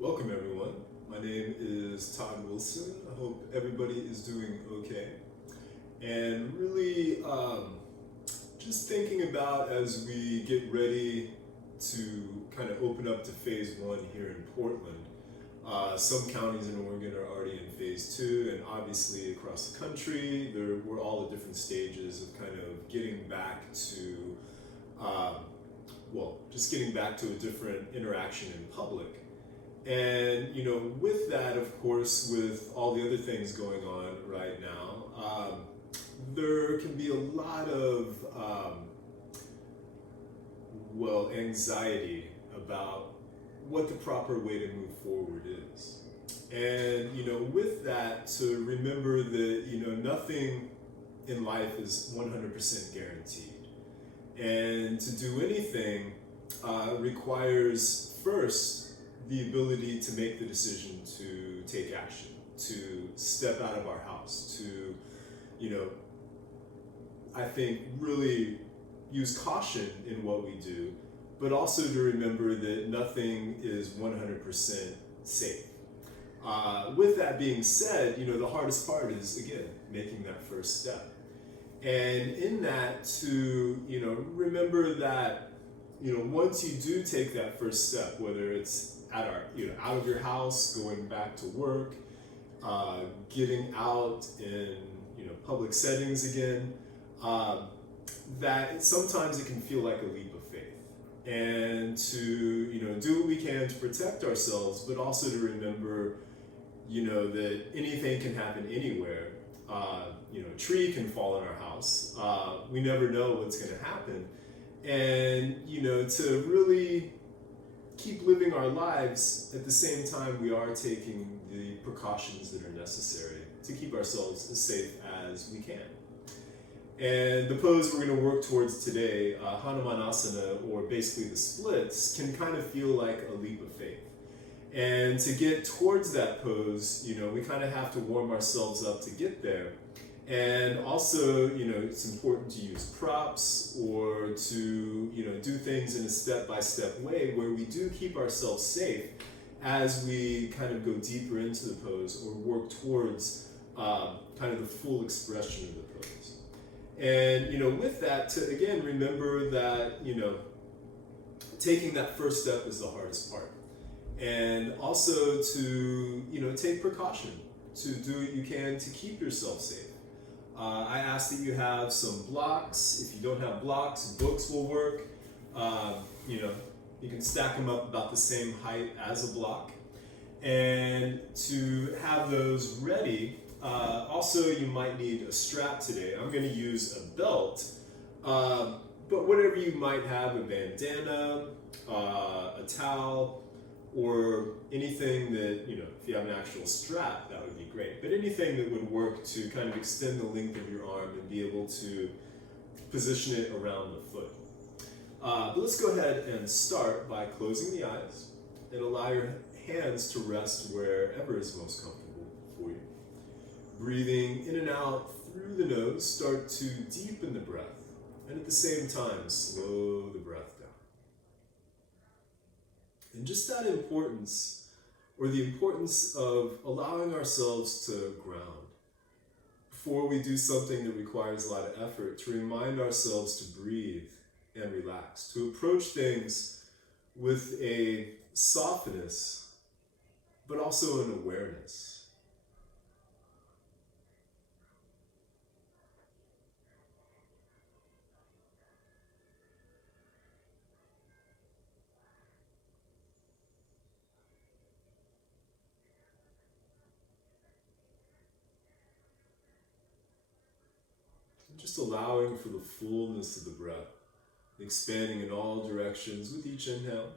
Welcome, everyone. My name is Todd Wilson. I hope everybody is doing okay. And really, just thinking about as we get ready to kind of open up to phase one here in Portland. Some counties in Oregon are already in phase two, and obviously across the country, we're all at different stages of kind of getting back to, um, just getting back to a different interaction in public. And with that, of course, with all the other things going on right now, there can be a lot of anxiety about what the proper way to move forward is. And with that, to remember that nothing in life is 100% guaranteed, and to do anything requires first the ability to make the decision to take action, to step out of our house, to, I think, really use caution in what we do, but also to remember that nothing is 100% safe. With that being said, the hardest part is, again, making that first step. And in that, to, remember that, once you do take that first step, whether it's out of your house, going back to work, getting out in public settings again, that sometimes it can feel like a leap of faith. And to do what we can to protect ourselves, but also to remember that anything can happen anywhere. A tree can fall in our house. We never know what's going to happen. And to really keep living our lives at the same time we are taking the precautions that are necessary to keep ourselves as safe as we can. And the pose we're going to work towards today, Hanumanasana, or basically the splits, can kind of feel like a leap of faith. And to get towards that pose, we kind of have to warm ourselves up to get there. And also, it's important to use props or to, do things in a step-by-step way where we do keep ourselves safe as we kind of go deeper into the pose or work towards kind of the full expression of the pose. And, with that, to again remember that, taking that first step is the hardest part. And also to, take precaution, to do what you can to keep yourself safe. I ask that you have some blocks. If you don't have blocks, books will work. You can stack them up about the same height as a block. And to have those ready, also you might need a strap today. I'm going to use a belt, but whatever you might have, a bandana, a towel, or anything that, if you have an actual strap, that would be great. But anything that would work to kind of extend the length of your arm and be able to position it around the foot. But let's go ahead and start by closing the eyes and allow your hands to rest wherever is most comfortable for you. Breathing in and out through the nose, start to deepen the breath, and at the same time, slow the breath down. And just that importance, or the importance of allowing ourselves to ground before we do something that requires a lot of effort, to remind ourselves to breathe and relax, to approach things with a softness, but also an awareness. Just allowing for the fullness of the breath, expanding in all directions with each inhale,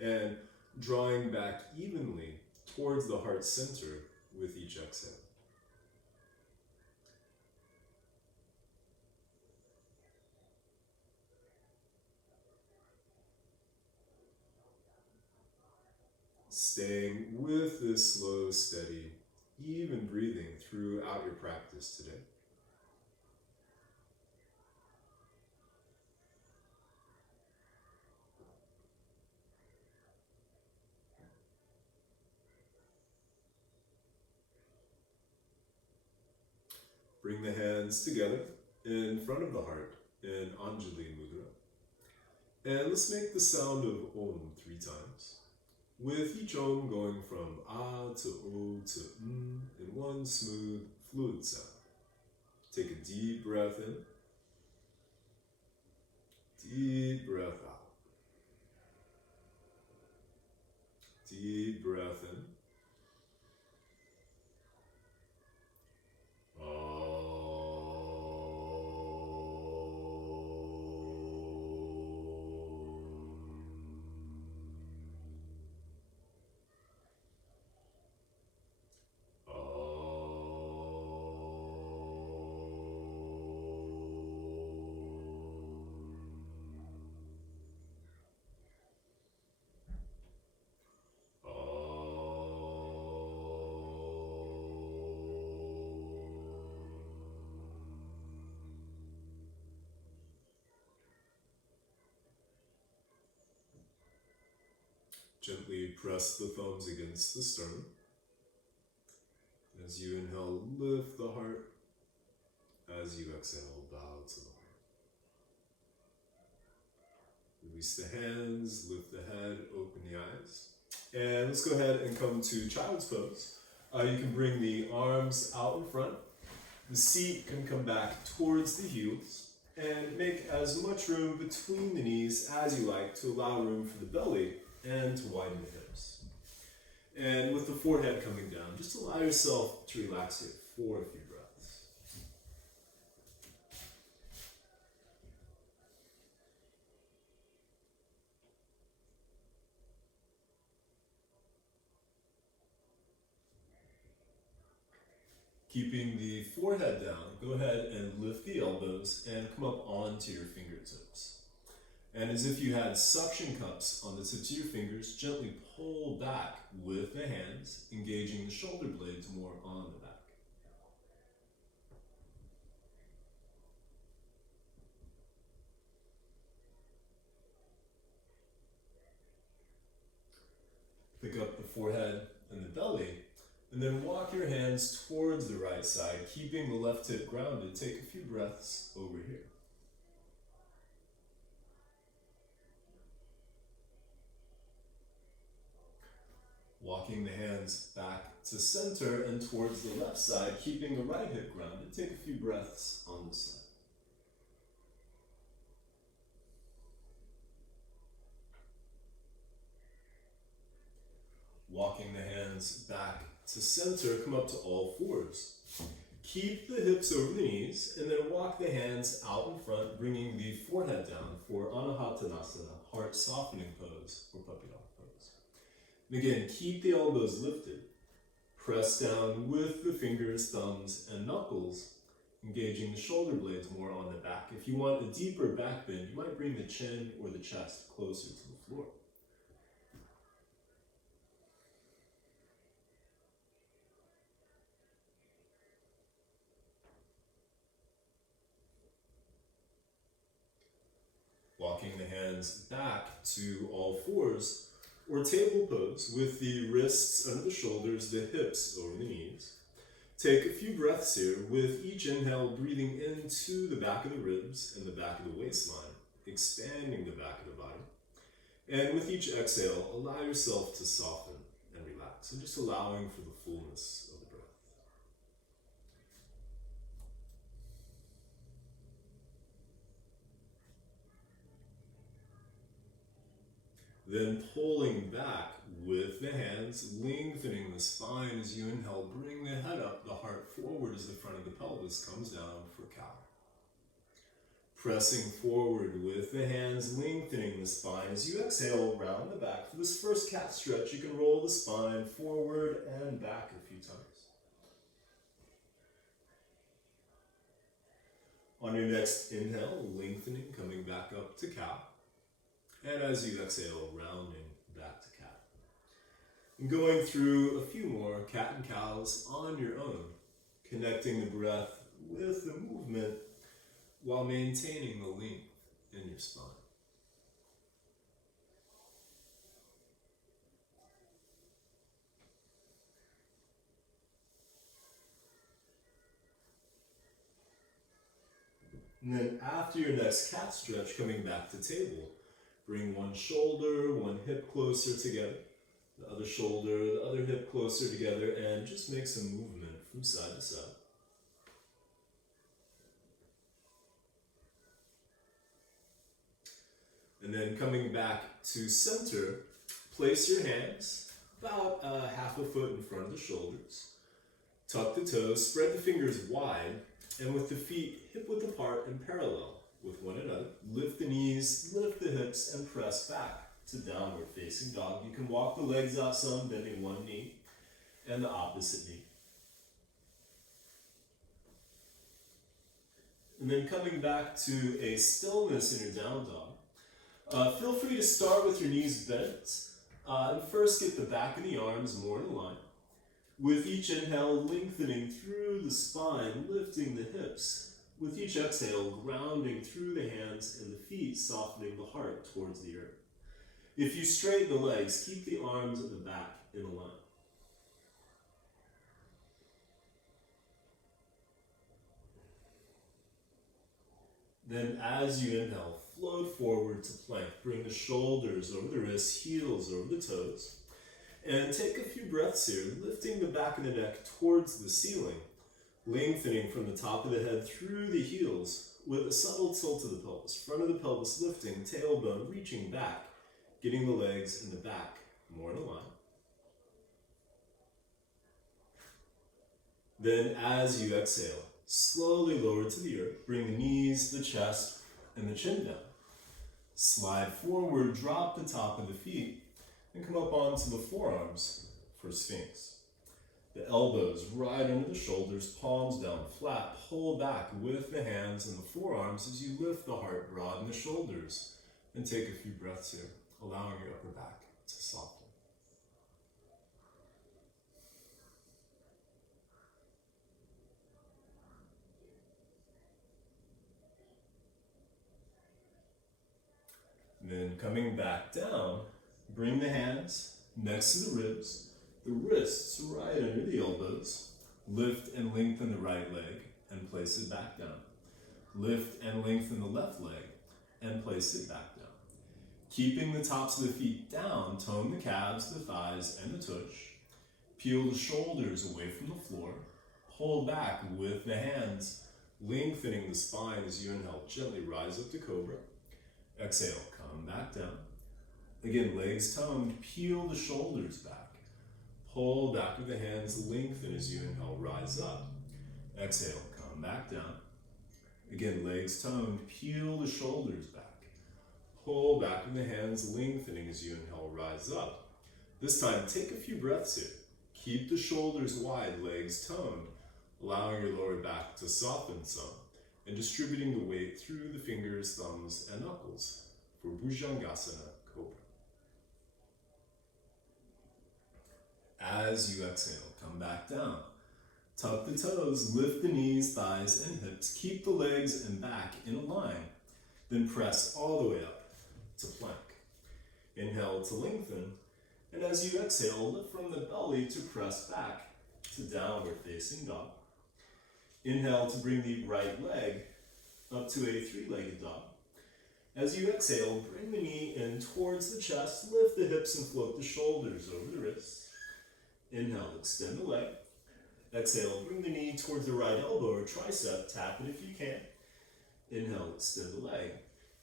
and drawing back evenly towards the heart center with each exhale. Staying with this slow, steady, even breathing throughout your practice today. Bring the hands together in front of the heart in Anjali Mudra. And let's make the sound of Om 3 times, with each Om going from A to O to in one smooth, fluid sound. Take a deep breath in, deep breath out. Deep breath in. Gently press the thumbs against the sternum. As you inhale, lift the heart. As you exhale, bow to the heart. Release the hands, lift the head, open the eyes. And let's go ahead and come to child's pose. You can bring the arms out in front. The seat can come back towards the heels. And make as much room between the knees as you like to allow room for the belly and to widen the hips. And with the forehead coming down, just allow yourself to relax here for a few breaths. Keeping the forehead down, go ahead and lift the elbows and come up onto your fingertips. And as if you had suction cups on the tips of your fingers, gently pull back with the hands, engaging the shoulder blades more on the back. Pick up the forehead and the belly, and then walk your hands towards the right side, keeping the left hip grounded. Take a few breaths over here. Walking the hands back to center and towards the left side, keeping the right hip grounded. Take a few breaths on this side. Walking the hands back to center, come up to all fours. Keep the hips over the knees, and then walk the hands out in front, bringing the forehead down for Anahatanasana, heart softening pose, or puppy dog pose. And again, keep the elbows lifted. Press down with the fingers, thumbs, and knuckles, engaging the shoulder blades more on the back. If you want a deeper back bend, you might bring the chin or the chest closer to the floor. Walking the hands back to all fours, or table pose with the wrists under the shoulders, the hips over the knees. Take a few breaths here with each inhale, breathing into the back of the ribs and the back of the waistline, expanding the back of the body. And with each exhale, allow yourself to soften and relax, and just allowing for the fullness of the breath. Then pulling back with the hands, lengthening the spine as you inhale, bring the head up, the heart forward as the front of the pelvis comes down for cow. Pressing forward with the hands, lengthening the spine as you exhale, round the back. For this first cat stretch, you can roll the spine forward and back a few times. On your next inhale, lengthening, coming back up to cow. And as you exhale, rounding back to cat. And going through a few more cat and cows on your own, connecting the breath with the movement while maintaining the length in your spine. And then after your next cat stretch, coming back to table, bring one shoulder, one hip closer together, the other shoulder, the other hip closer together, and just make some movement from side to side. And then coming back to center, place your hands about half a foot in front of the shoulders. Tuck the toes, spread the fingers wide, and with the feet hip-width apart and parallel with one another, lift the knees, lift the hips, and press back to downward facing dog. You can walk the legs out some, bending one knee and the opposite knee. And then coming back to a stillness in your down dog. Feel free to start with your knees bent and first get the back of the arms more in line. With each inhale, lengthening through the spine, lifting the hips. With each exhale, grounding through the hands and the feet, softening the heart towards the earth. If you straighten the legs, keep the arms at the back in a line. Then as you inhale, float forward to plank. Bring the shoulders over the wrists, heels over the toes. And take a few breaths here, lifting the back of the neck towards the ceiling, lengthening from the top of the head through the heels with a subtle tilt of the pelvis. Front of the pelvis lifting, tailbone reaching back, getting the legs in the back more in a line. Then as you exhale, slowly lower to the earth. Bring the knees, the chest, and the chin down. Slide forward, drop the top of the feet, and come up onto the forearms for Sphinx. The elbows right under the shoulders, palms down flat. Pull back with the hands and the forearms as you lift the heart, broaden the shoulders, and take a few breaths here, allowing your upper back to soften. And then coming back down, bring the hands next to the ribs, the wrists right under the elbows. Lift and lengthen the right leg and place it back down. Lift and lengthen the left leg and place it back down. Keeping the tops of the feet down, tone the calves, the thighs, and the tush. Peel the shoulders away from the floor. Pull back with the hands, lengthening the spine as you inhale. Gently rise up to cobra. Exhale, come back down. Again, legs toned, peel the shoulders back. Pull back with the hands, lengthen as you inhale, rise up. Exhale, come back down. Again, legs toned, peel the shoulders back. Pull back with the hands, lengthening as you inhale, rise up. This time, take a few breaths here. Keep the shoulders wide, legs toned, allowing your lower back to soften some, and distributing the weight through the fingers, thumbs, and knuckles for Bhujangasana Cobra. As you exhale, come back down. Tuck the toes, lift the knees, thighs, and hips. Keep the legs and back in a line. Then press all the way up to plank. Inhale to lengthen. And as you exhale, lift from the belly to press back to downward facing dog. Inhale to bring the right leg up to a three-legged dog. As you exhale, bring the knee in towards the chest, lift the hips and float the shoulders over the wrists. Inhale, extend the leg. Exhale, bring the knee towards the right elbow or tricep, tap it if you can. Inhale, extend the leg.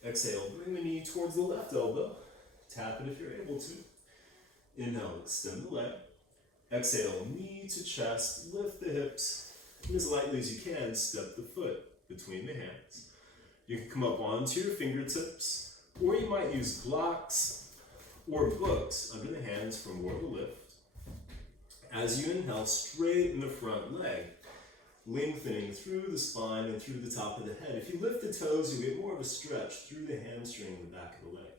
Exhale, bring the knee towards the left elbow, tap it if you're able to. Inhale, extend the leg. Exhale, knee to chest, lift the hips, and as lightly as you can, step the foot between the hands. You can come up onto your fingertips, or you might use blocks or books under the hands for more of a lift. As you inhale, straighten the front leg, lengthening through the spine and through the top of the head. If you lift the toes, you get more of a stretch through the hamstring and the back of the leg.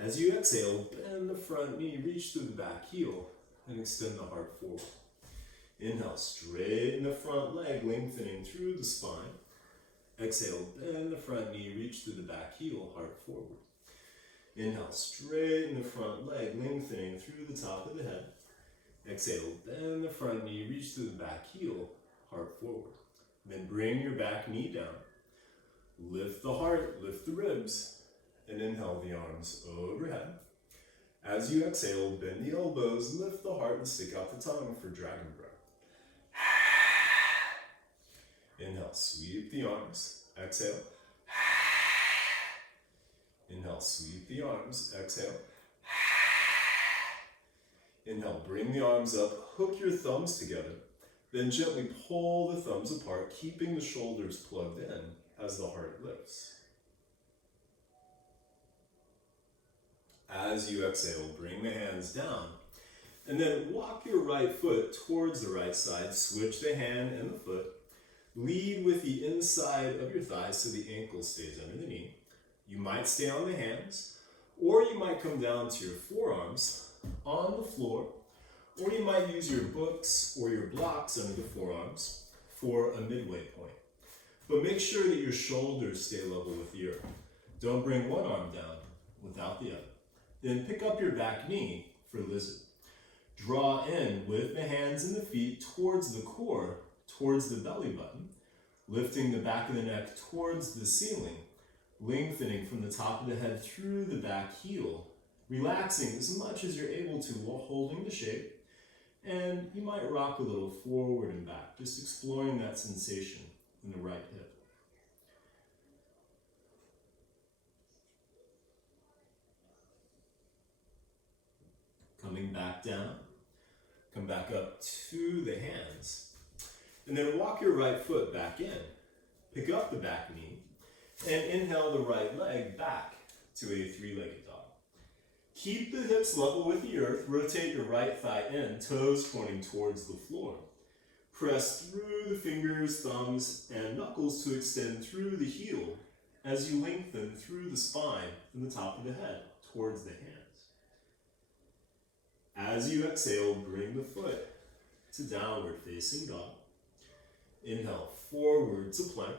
As you exhale, bend the front knee, reach through the back heel, and extend the heart forward. Inhale, straighten the front leg, lengthening through the spine. Exhale, bend the front knee, reach through the back heel, heart forward. Inhale, straighten the front leg, lengthening through the top of the head. Exhale, bend the front knee, reach through the back heel, heart forward. Then bring your back knee down. Lift the heart, lift the ribs, and inhale the arms overhead. As you exhale, bend the elbows, lift the heart, and stick out the tongue for dragon breath. Inhale, sweep the arms, exhale. Inhale, sweep the arms, exhale. Inhale, bring the arms up, hook your thumbs together, then gently pull the thumbs apart, keeping the shoulders plugged in as the heart lifts. As you exhale, bring the hands down, and then walk your right foot towards the right side, switch the hand and the foot, lead with the inside of your thighs so the ankle stays under the knee. You might stay on the hands, or you might come down to your forearms on the floor, or you might use your books or your blocks under the forearms for a midway point. But make sure that your shoulders stay level with the earth. Don't bring one arm down without the other. Then pick up your back knee for lizard. Draw in with the hands and the feet towards the core, towards the belly button, lifting the back of the neck towards the ceiling, lengthening from the top of the head through the back heel, relaxing as much as you're able to while holding the shape, and you might rock a little forward and back, just exploring that sensation in the right hip. Coming back down, come back up to the hands, and then walk your right foot back in. Pick up the back knee, and inhale the right leg back to a three-legged dog. Keep the hips level with the earth, rotate your right thigh in, toes pointing towards the floor. Press through the fingers, thumbs, and knuckles to extend through the heel as you lengthen through the spine and the top of the head towards the hands. As you exhale, bring the foot to downward facing dog. Inhale, forward to plank.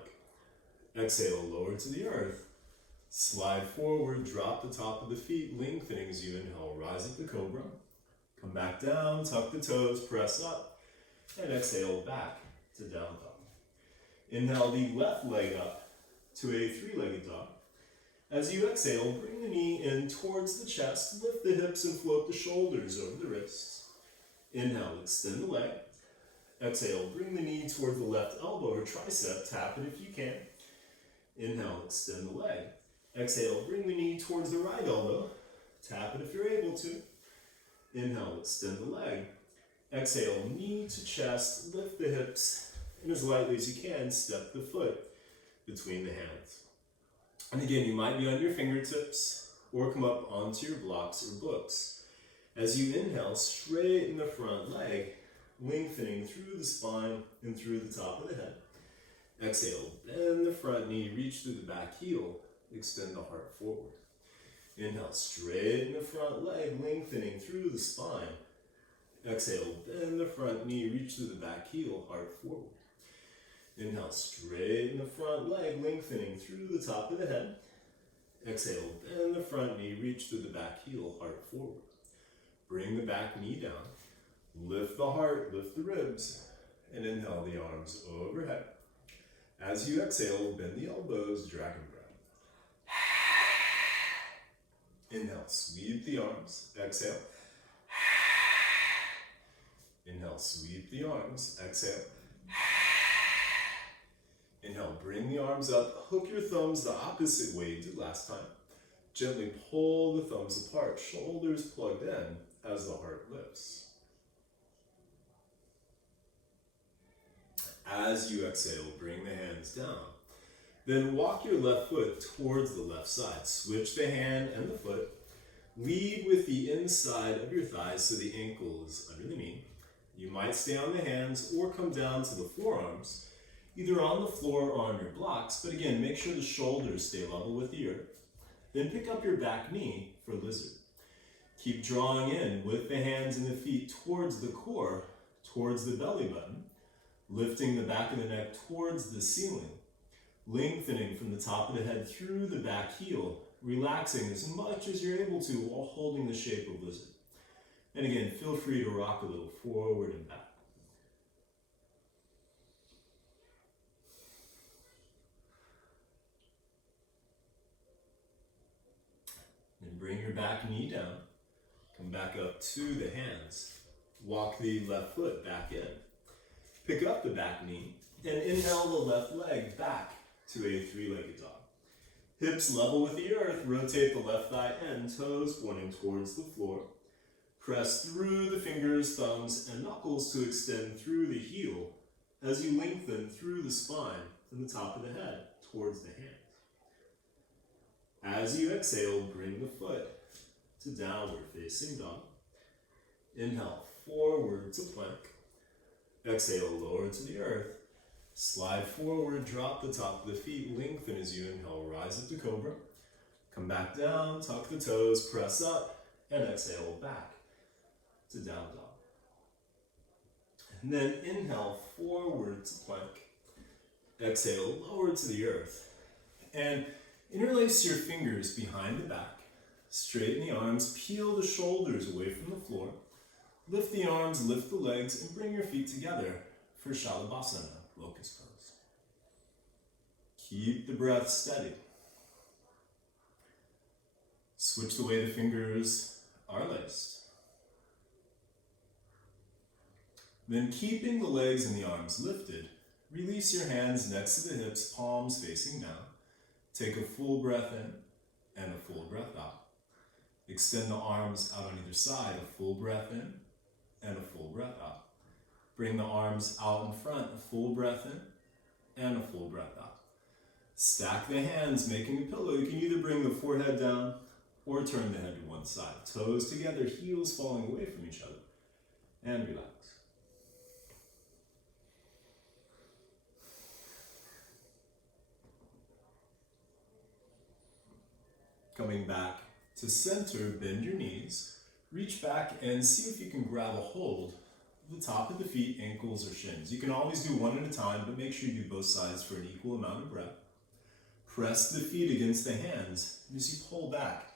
Exhale, lower to the earth. Slide forward, drop the top of the feet, lengthening as you inhale, rise up to cobra. Come back down, tuck the toes, press up, and exhale back to down dog. Inhale the left leg up to a three-legged dog. As you exhale, bring the knee in towards the chest, lift the hips and float the shoulders over the wrists. Inhale, extend the leg. Exhale, bring the knee towards the left elbow or tricep, tap it if you can. Inhale, extend the leg. Exhale, bring the knee towards the right elbow, tap it if you're able to. Inhale, extend the leg. Exhale, knee to chest, lift the hips, and as lightly as you can, step the foot between the hands. And again, you might be on your fingertips or come up onto your blocks or books. As you inhale, straighten the front leg, lengthening through the spine and through the top of the head. Exhale, bend the front knee, reach through the back heel, extend the heart forward. Inhale, straighten the front leg, lengthening through the spine. Exhale, bend the front knee, reach through the back heel, heart forward. Inhale, straighten the front leg, lengthening through the top of the head. Exhale, bend the front knee, reach through the back heel, heart forward. Bring the back knee down. Lift the heart, lift the ribs, and inhale the arms overhead. As you exhale, bend the elbows, dragon breath. Inhale, sweep the arms, exhale. Inhale, sweep the arms, exhale. Inhale, bring the arms up, hook your thumbs the opposite way you did last time. Gently pull the thumbs apart, shoulders plugged in as the heart lifts. As you exhale, bring the hands down. Then walk your left foot towards the left side. Switch the hand and the foot. Lead with the inside of your thighs so the ankle is under the knee. You might stay on the hands or come down to the forearms, either on the floor or on your blocks, but again, make sure the shoulders stay level with the earth. Then pick up your back knee for lizard. Keep drawing in with the hands and the feet towards the core, towards the belly button, lifting the back of the neck towards the ceiling, lengthening from the top of the head through the back heel, relaxing as much as you're able to while holding the shape of lizard. And again, feel free to rock a little forward and back. And bring your back knee down. Come back up to the hands. Walk the left foot back in. Pick up the back knee and inhale the left leg back to a three-legged dog. Hips level with the earth. Rotate the left thigh in, toes pointing towards the floor. Press through the fingers, thumbs, and knuckles to extend through the heel as you lengthen through the spine and the top of the head towards the hands. As you exhale, bring the foot to downward facing dog. Inhale, forward to plank. Exhale, lower to the earth. Slide forward, drop the top of the feet, lengthen as you inhale, rise up to cobra. Come back down, tuck the toes, press up, and exhale back to down dog. And then inhale, forward to plank. Exhale, lower to the earth. And interlace your fingers behind the back. Straighten the arms, peel the shoulders away from the floor. Lift the arms, lift the legs, and bring your feet together for Shalabhasana, locust pose. Keep the breath steady. Switch the way the fingers are laced. Then keeping the legs and the arms lifted, release your hands next to the hips, palms facing down. Take a full breath in and a full breath out. Extend the arms out on either side, a full breath in and a full breath out. Bring the arms out in front, a full breath in and a full breath out. Stack the hands, making a pillow. You can either bring the forehead down or turn the head to one side. Toes together, heels falling away from each other. And relax. Coming back to center, bend your knees. Reach back and see if you can grab a hold of the top of the feet, ankles, or shins. You can always do one at a time, but make sure you do both sides for an equal amount of breath. Press the feet against the hands. As you pull back,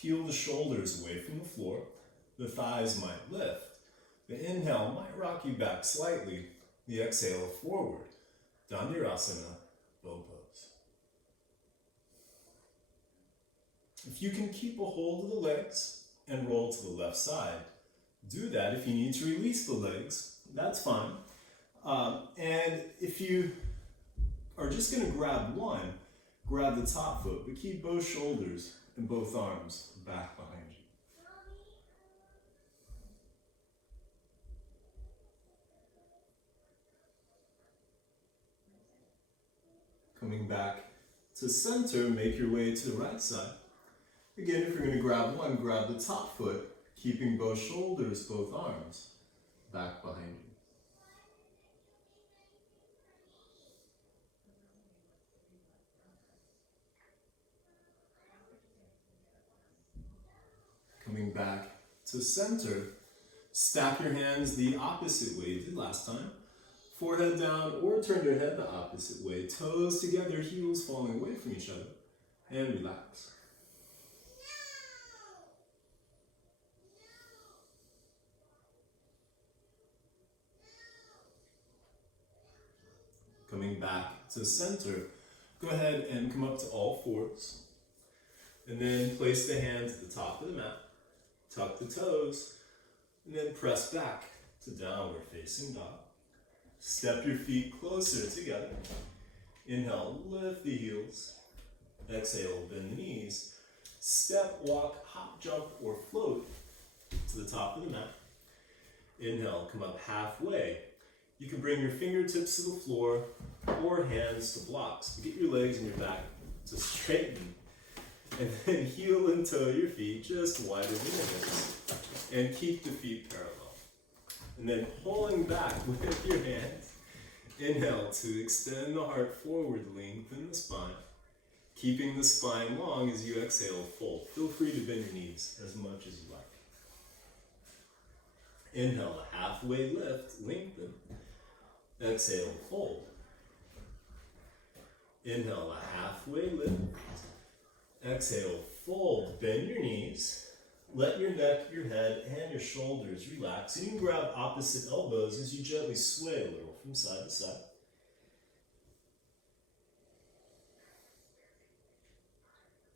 peel the shoulders away from the floor. The thighs might lift. The inhale might rock you back slightly. The exhale forward. Dhanurasana, bow pose. If you can keep a hold of the legs and roll to the left side, do that. If you need to release the legs, that's fine. And if you are just going to grab one, grab the top foot, but keep both shoulders and both arms back behind you. Coming back to center, make your way to the right side. Again, if you're going to grab one, grab the top foot, keeping both shoulders, both arms back behind you. Coming back to center, stack your hands the opposite way you did last time. Forehead down or turn your head the opposite way. Toes together, heels falling away from each other. And relax. Coming back to center, go ahead and come up to all fours. And then place the hands at the top of the mat. Tuck the toes. And then press back to downward facing dog. Step your feet closer together. Inhale, lift the heels. Exhale, bend the knees. Step, walk, hop, jump, or float to the top of the mat. Inhale, come up halfway. You can bring your fingertips to the floor or hands to blocks. Get your legs and your back to straighten. And then heel and toe your feet just wider than your hips. And keep the feet parallel. And then pulling back with your hands. Inhale to extend the heart forward, lengthen the spine. Keeping the spine long as you exhale, fold. Feel free to bend your knees as much as you like. Inhale, a halfway lift, lengthen. Exhale, fold. Inhale, a halfway lift. Exhale, fold. Bend your knees. Let your neck, your head, and your shoulders relax. And you can grab opposite elbows as you gently sway a little from side to side.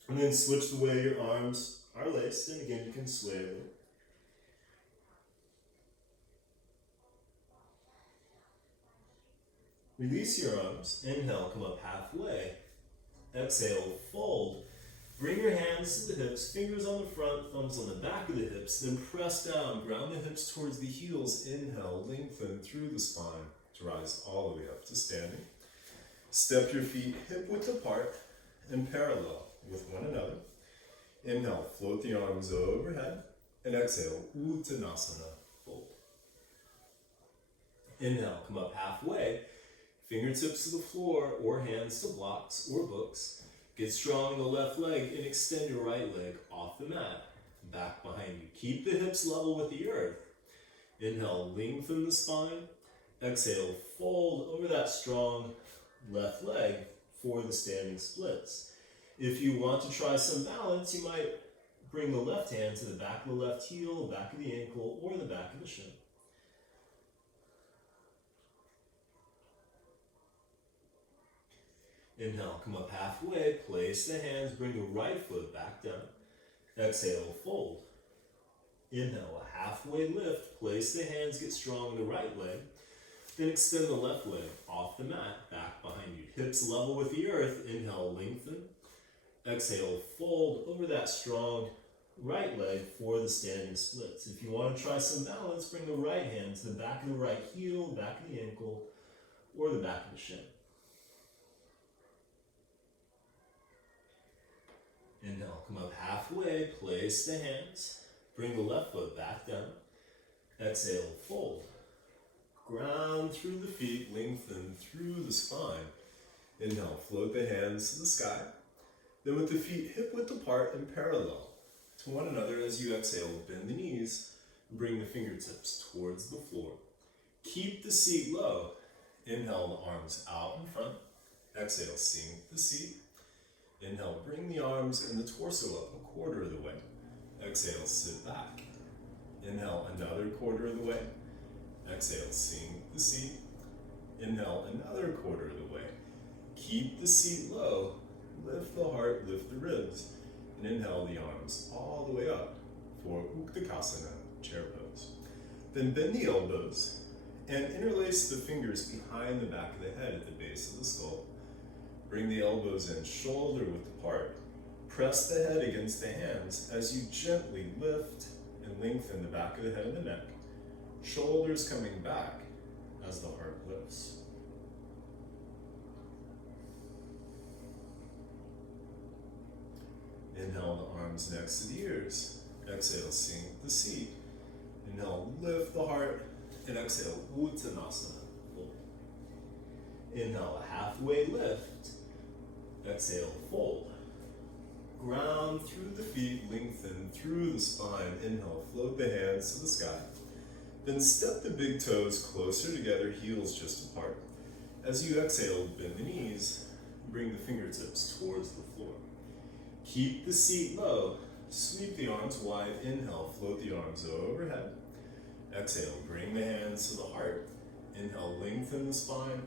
And then switch the way your arms are laced, and again you can sway a little. Release your arms. Inhale, come up halfway. Exhale, fold. Bring your hands to the hips, fingers on the front, thumbs on the back of the hips, then press down, ground the hips towards the heels. Inhale, lengthen through the spine to rise all the way up to standing. Step your feet hip width apart and parallel with one another. Inhale, float the arms overhead, and exhale, Uttanasana, fold. Inhale, come up halfway, fingertips to the floor or hands to blocks or books. Get strong in the left leg and extend your right leg off the mat, back behind you. Keep the hips level with the earth. Inhale, lengthen the spine. Exhale, fold over that strong left leg for the standing splits. If you want to try some balance, you might bring the left hand to the back of the left heel, back of the ankle, or the back of the shin. Inhale, come up halfway, place the hands, bring the right foot back down. Exhale, fold. Inhale, a halfway lift, place the hands, get strong in the right leg. Then extend the left leg off the mat, back behind you. Hips level with the earth. Inhale, lengthen. Exhale, fold over that strong right leg for the standing splits. If you want to try some balance, bring the right hand to the back of the right heel, back of the ankle, or the back of the shin. Inhale, come up halfway, place the hands, bring the left foot back down. Exhale, fold. Ground through the feet, lengthen through the spine. Inhale, float the hands to the sky. Then with the feet hip width apart and parallel to one another as you exhale, bend the knees, bring the fingertips towards the floor. Keep the seat low. Inhale, the arms out in front. Exhale, sink the seat. Inhale, bring the arms and the torso up a quarter of the way. Exhale, sit back. Inhale, another quarter of the way. Exhale, sink the seat. Inhale, another quarter of the way. Keep the seat low. Lift the heart, lift the ribs. And inhale the arms all the way up for Uttanasana, chair pose. Then bend the elbows and interlace the fingers behind the back of the head at the base of the skull. Bring the elbows in, shoulder width apart. Press the head against the hands as you gently lift and lengthen the back of the head and the neck. Shoulders coming back as the heart lifts. Inhale, the arms next to the ears. Exhale, sink the seat. Inhale, lift the heart. And exhale, Uttanasana, fold. Inhale, a halfway lift. Exhale, fold. Ground through the feet, lengthen through the spine. Inhale, float the hands to the sky. Then step the big toes closer together, heels just apart. As you exhale, bend the knees, bring the fingertips towards the floor. Keep the seat low, sweep the arms wide. Inhale, float the arms overhead. Exhale, bring the hands to the heart. Inhale, lengthen the spine.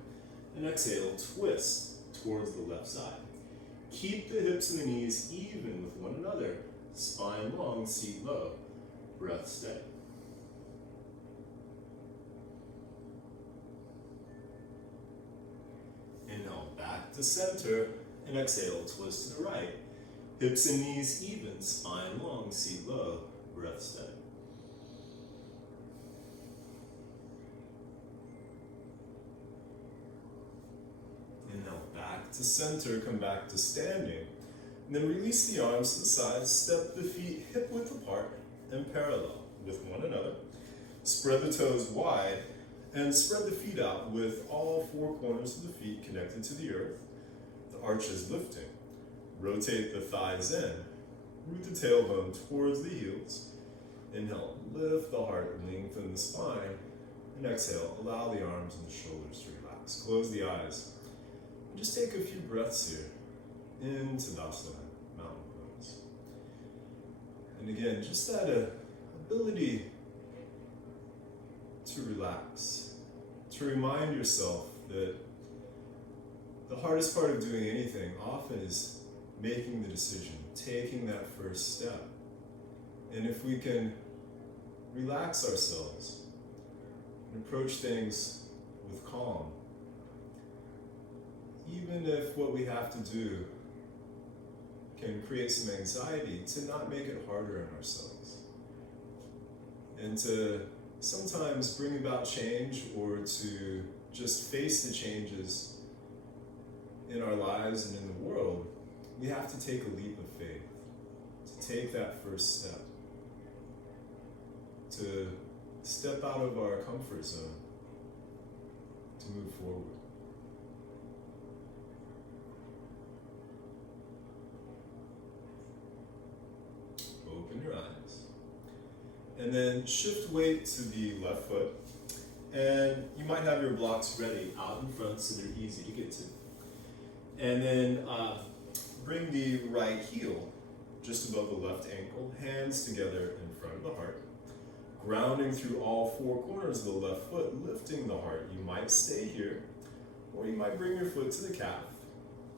And exhale, twist towards the left side. Keep the hips and the knees even with one another. Spine long, seat low, breath steady. Inhale, back to center, and exhale, twist to the right. Hips and knees even, spine long, seat low, breath steady. Inhale, back to center, come back to standing. And then release the arms to the sides, step the feet hip width apart and parallel with one another. Spread the toes wide and spread the feet out with all four corners of the feet connected to the earth. The arches lifting. Rotate the thighs in. Root the tailbone towards the heels. Inhale, lift the heart, lengthen the spine. And exhale, allow the arms and the shoulders to relax. Close the eyes. And just take a few breaths here into Tadasana, mountain pose. And again, just that ability to relax, to remind yourself that the hardest part of doing anything often is making the decision, taking that first step. And if we can relax ourselves and approach things with calm, even if what we have to do can create some anxiety, to not make it harder on ourselves. And to sometimes bring about change, or to just face the changes in our lives and in the world, we have to take a leap of faith, to take that first step, to step out of our comfort zone, to move forward. Open your eyes. And then shift weight to the left foot. And you might have your blocks ready out in front so they're easy to get to. And then bring the right heel just above the left ankle, hands together in front of the heart, grounding through all four corners of the left foot, lifting the heart. You might stay here, or you might bring your foot to the calf,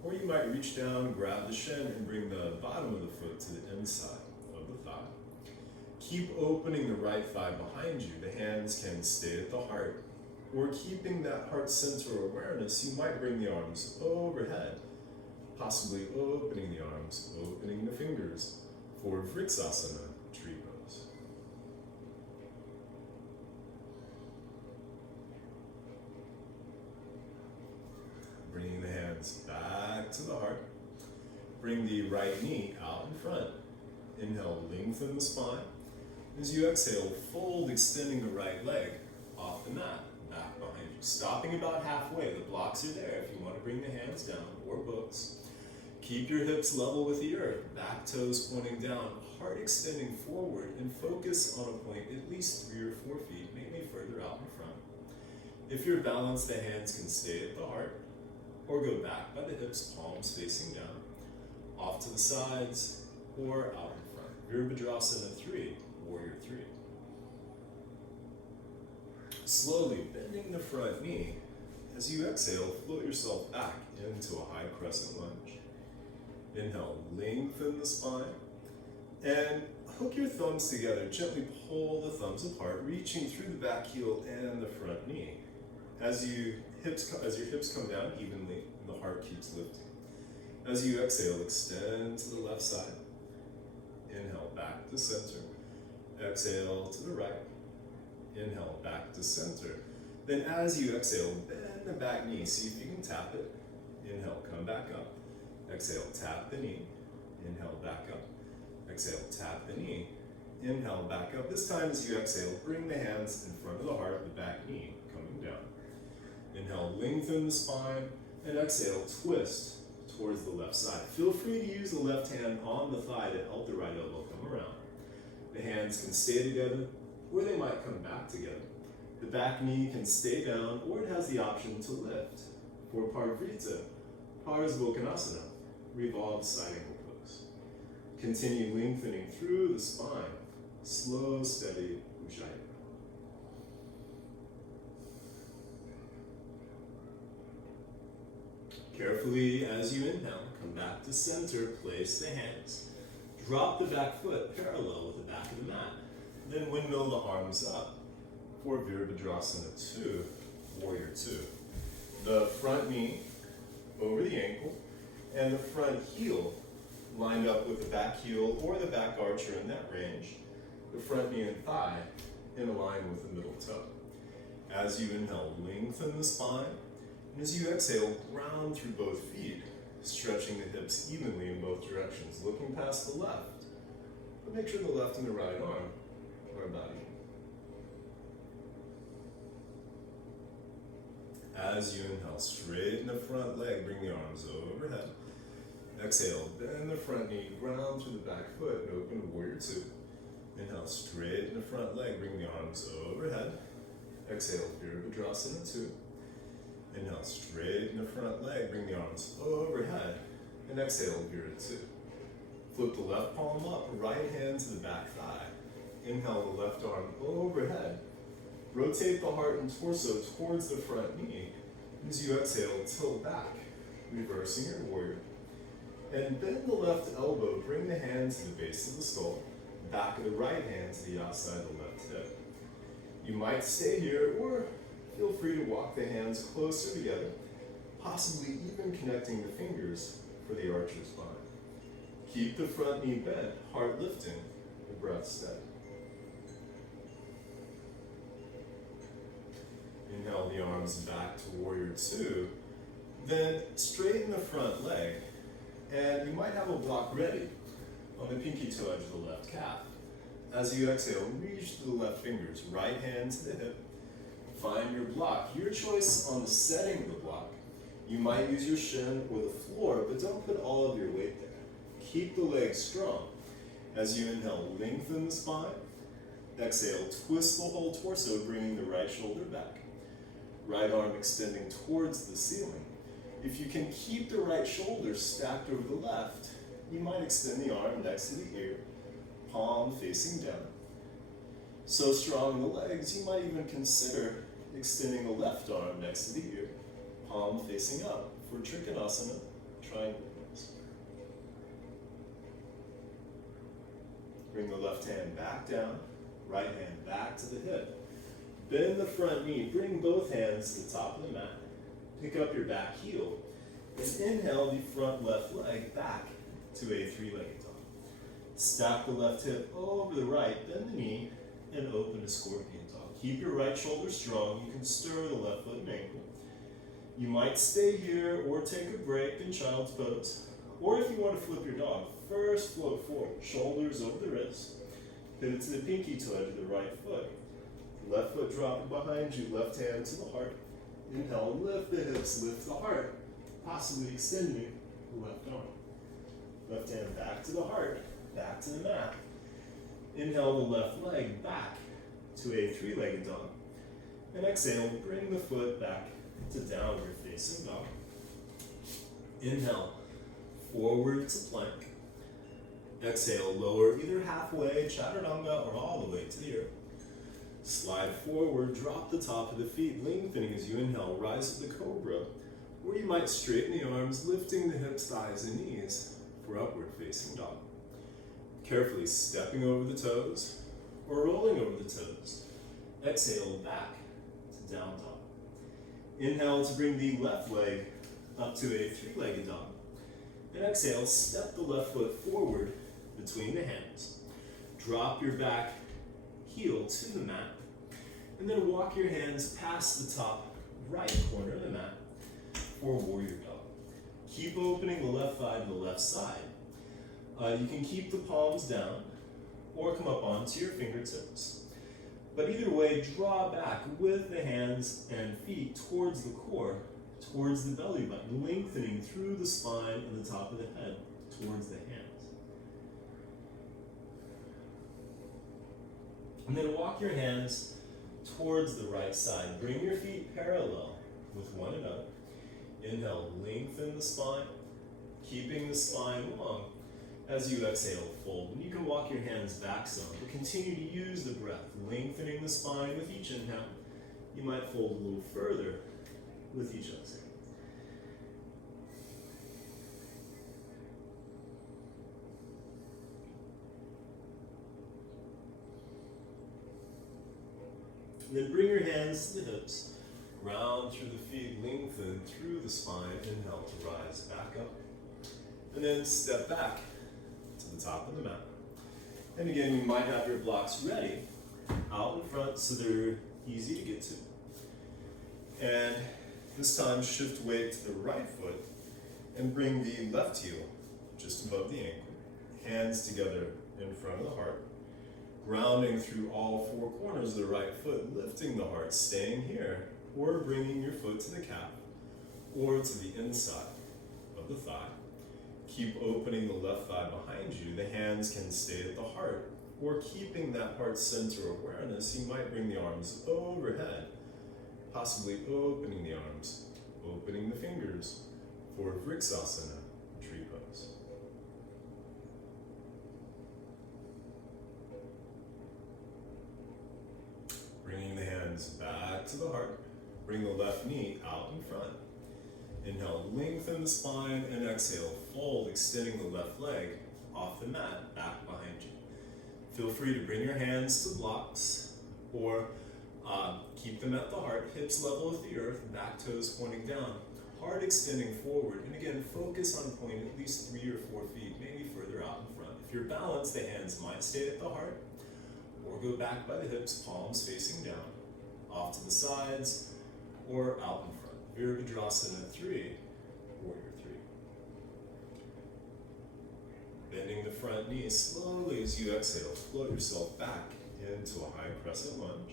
or you might reach down, grab the shin, and bring the bottom of the foot to the inside of the thigh. Keep opening the right thigh behind you. The hands can stay at the heart, or keeping that heart center awareness, you might bring the arms overhead, possibly opening the arms, opening the fingers for Vriksasana, tree pose. Bringing the hands back to the heart. Bring the right knee out in front. Inhale, lengthen the spine. As you exhale, fold, extending the right leg off the mat, back behind you. Stopping about halfway. The blocks are there if you want to bring the hands down, or books. Keep your hips level with the earth, back toes pointing down, heart extending forward, and focus on a point at least 3 or 4 feet, maybe further out in front. If you're balanced, the hands can stay at the heart, or go back by the hips, palms facing down, off to the sides, or out in front. Virabhadrasana 3, Warrior 3. Slowly bending the front knee. As you exhale, float yourself back into a high crescent lunge. Inhale, lengthen the spine, and hook your thumbs together. Gently pull the thumbs apart, reaching through the back heel and the front knee. As your hips come down evenly, and the heart keeps lifting. As you exhale, extend to the left side. Inhale, back to center. Exhale to the right. Inhale, back to center. Then as you exhale, bend the back knee. See if you can tap it. Inhale, come back up. Exhale, tap the knee. Inhale, back up. Exhale, tap the knee. Inhale, back up. This time as you exhale, bring the hands in front of the heart, the back knee coming down. Inhale, lengthen the spine, and exhale, twist towards the left side. Feel free to use the left hand on the thigh to help the right elbow come around. The hands can stay together, or they might come back together. The back knee can stay down, or it has the option to lift. For Parivrtta, Parsvottanasana, revolve side angle pose. Continue lengthening through the spine. Slow, steady Ujjayi. Carefully, as you inhale, come back to center, place the hands. Drop the back foot parallel with the back of the mat. Then windmill the arms up for Virabhadrasana 2, Warrior 2. The front knee over the ankle, and the front heel lined up with the back heel or the back archer in that range. The front knee and thigh in line with the middle toe. As you inhale, lengthen the spine. And as you exhale, ground through both feet, stretching the hips evenly in both directions, looking past the left. But make sure the left and the right arm are about even. As you inhale, straighten the front leg, bring the arms overhead. Exhale, bend the front knee, ground through the back foot, and open to Warrior 2. Inhale, straighten the front leg, bring the arms overhead. Exhale, Virabhadrasana 2. Inhale, straighten the front leg, bring the arms overhead. And exhale, Vira 2. Flip the left palm up, right hand to the back thigh. Inhale, the left arm overhead. Rotate the heart and torso towards the front knee. As you exhale, tilt back, reversing your warrior. And bend the left elbow, bring the hand to the base of the skull. back of the right hand to the outside of the left hip. You might stay here, or feel free to walk the hands closer together, possibly even connecting the fingers for the archer's bind. Keep the front knee bent, heart lifting, the breath steady. Inhale the arms back to warrior two. Then straighten the front leg, and you might have a block ready on the pinky toe edge of the left calf. As you exhale, reach to the left fingers, right hand to the hip. Find your block, your choice on the setting of the block. You might use your shin or the floor, but don't put all of your weight there. Keep the legs strong. As you inhale, lengthen the spine. Exhale, twist the whole torso, bringing the right shoulder back. Right arm extending towards the ceiling. If you can keep the right shoulder stacked over the left, you might extend the arm next to the ear, palm facing down. So strong in the legs, you might even consider extending the left arm next to the ear, palm facing up for Trikonasana, triangle pose. Bring the left hand back down, right hand back to the hip. Bend the front knee, bring both hands to the top of the mat. Pick up your back heel, and inhale the front left leg back to a three-legged dog. Stack the left hip over the right, bend the knee, and open to scorpion dog. Keep your right shoulder strong. You can stir the left foot and ankle. You might stay here or take a break in child's pose. Or if you want to flip your dog, first float forward, shoulders over the wrist. Pivot to the pinky toe edge of the right foot. Left foot dropping behind you, left hand to the heart. Inhale, lift the hips, lift the heart, possibly extending the left arm. Left hand back to the heart, back to the mat. Inhale the left leg back to a three-legged dog. And exhale, bring the foot back to downward facing dog. Inhale, forward to plank. Exhale, lower either halfway, chaturanga, or all the way to the earth. Slide forward, drop the top of the feet, lengthening as you inhale, rise to the cobra, or you might straighten the arms, lifting the hips, thighs, and knees for upward facing dog. Carefully stepping over the toes, or rolling over the toes. Exhale, back to down dog. Inhale to bring the left leg up to a three-legged dog. And exhale, step the left foot forward between the hands. Drop your back heel to the mat, and then walk your hands past the top right corner of the mat for warrior dog. Keep opening the left thigh to the left side. You can keep the palms down or come up onto your fingertips. But either way, draw back with the hands and feet towards the core, towards the belly button, lengthening through the spine and the top of the head towards the hands. And then walk your hands towards the right side. Bring your feet parallel with one another. Inhale, lengthen the spine, keeping the spine long. As you exhale, fold. And you can walk your hands back some, but continue to use the breath, lengthening the spine with each inhale. You might fold a little further with each exhale. And then bring your hands to the hips, round through the feet, lengthen through the spine. Inhale to rise back up. And then step back to the top of the mat. And again, you might have your blocks ready out in front so they're easy to get to. And this time, shift weight to the right foot and bring the left heel just above the ankle. Hands together in front of the heart. Grounding through all four corners of the right foot, lifting the heart, staying here, or bringing your foot to the calf, or to the inside of the thigh. Keep opening the left thigh behind you. The hands can stay at the heart, or keeping that heart center awareness, you might bring the arms overhead, possibly opening the arms, opening the fingers for Vriksasana, tree pose. Bringing the hands back to the heart. Bring the left knee out in front. Inhale, lengthen the spine, and exhale, fold, extending the left leg off the mat, back behind you. Feel free to bring your hands to blocks or keep them at the heart, hips level with the earth, back toes pointing down, heart extending forward. And again, focus on pointing at least 3 or 4 feet, maybe further out in front. If you're balanced, the hands might stay at the heart or go back by the hips, palms facing down, off to the sides or out in front. Virabhadrasana 3, Warrior 3. Bending the front knee slowly as you exhale, float yourself back into a high crescent lunge.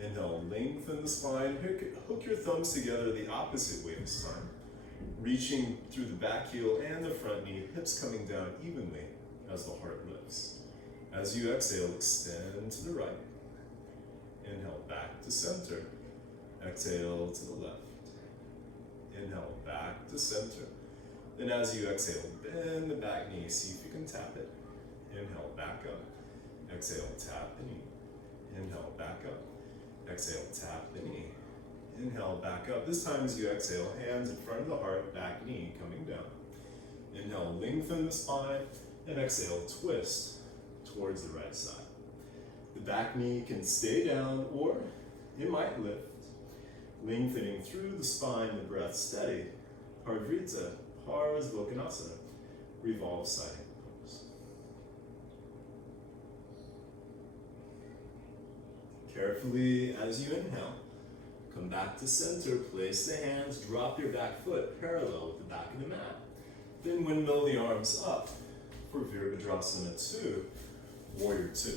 Inhale, lengthen the spine, hook your thumbs together the opposite way this time. Reaching through the back heel and the front knee, hips coming down evenly as the heart lifts. As you exhale, extend to the right. Inhale, back to center. Exhale to the left. Inhale, back to center. Then as you exhale, bend the back knee, see if you can tap it. Inhale, back up. Exhale, tap the knee. Inhale, back up. Exhale, tap the knee. Inhale, back up. This time as you exhale, hands in front of the heart, back knee coming down. Inhale, lengthen the spine, and exhale, twist towards the right side. The back knee can stay down or it might lift. Lengthening through the spine, the breath steady. Parivrtta, Parsvottanasana, revolve side pose. Carefully, as you inhale, come back to center, place the hands, drop your back foot parallel with the back of the mat. Then windmill the arms up for Virabhadrasana 2, Warrior 2.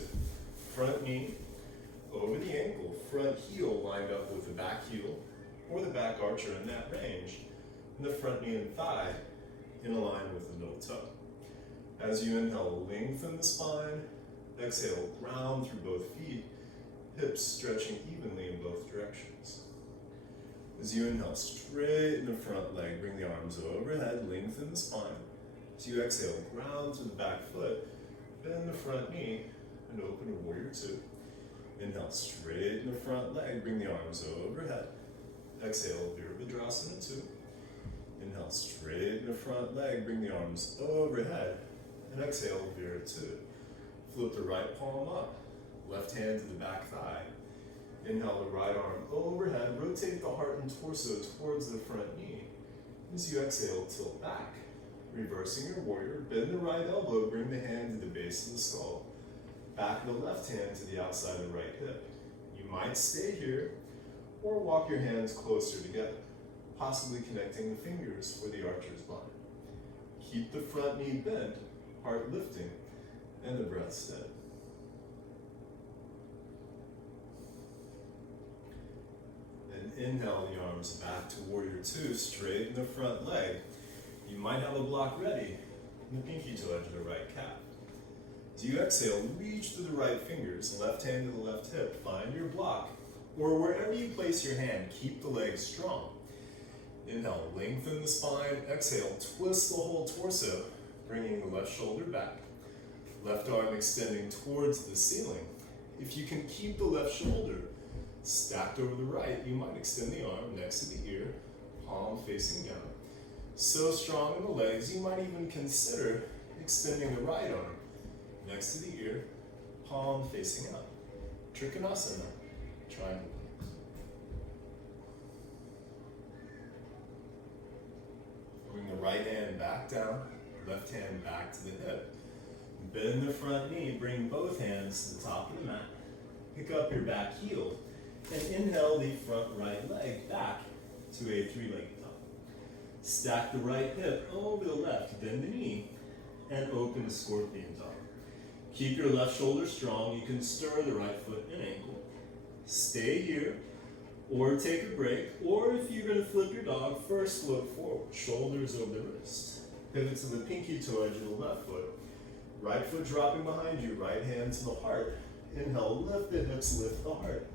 Front knee over the ankle, front heel lined up with the back heel or the back arch are in that range, and the front knee and thigh in line with the middle toe. As you inhale, lengthen the spine, exhale, ground through both feet, hips stretching evenly in both directions. As you inhale, straighten the front leg, bring the arms overhead, lengthen the spine. As you exhale, ground to the back foot, bend the front knee, and open to Warrior 2. Inhale, straighten the front leg, bring the arms overhead. Exhale, Virabhadrasana 2. Inhale, straighten the front leg, bring the arms overhead. And exhale, Vira 2. Flip the right palm up, left hand to the back thigh. Inhale the right arm overhead, rotate the heart and torso towards the front knee. As you exhale, tilt back. Reversing your warrior, bend the right elbow, bring the hand to the base of the skull. Back of the left hand to the outside of the right hip. You might stay here or walk your hands closer together, possibly connecting the fingers for the archer's bind. Keep the front knee bent, heart lifting, and the breath steady. Then inhale the arms back to Warrior 2, straighten the front leg. You might have a block ready in the pinky toe edge of the right calf. As you exhale, reach to the right fingers, left hand to the left hip, find your block, or wherever you place your hand, keep the legs strong. Inhale, lengthen the spine, exhale, twist the whole torso, bringing the left shoulder back. Left arm extending towards the ceiling. If you can keep the left shoulder stacked over the right, you might extend the arm next to the ear, palm facing down. So strong in the legs, you might even consider extending the right arm next to the ear, palm facing up. Trikonasana, triangle pose. Bring the right hand back down, left hand back to the hip. Bend the front knee, bring both hands to the top of the mat. Pick up your back heel and inhale the front right leg back to a three-legged dog. Stack the right hip over the left, bend the knee, and open the scorpion dog. Keep your left shoulder strong. You can stir the right foot and ankle. Stay here or take a break, or if you're going to flip your dog, first look forward, shoulders over the wrist. Pivot to the pinky toe edge of the left foot. Right foot dropping behind you, right hand to the heart. Inhale, lift the hips, lift the heart,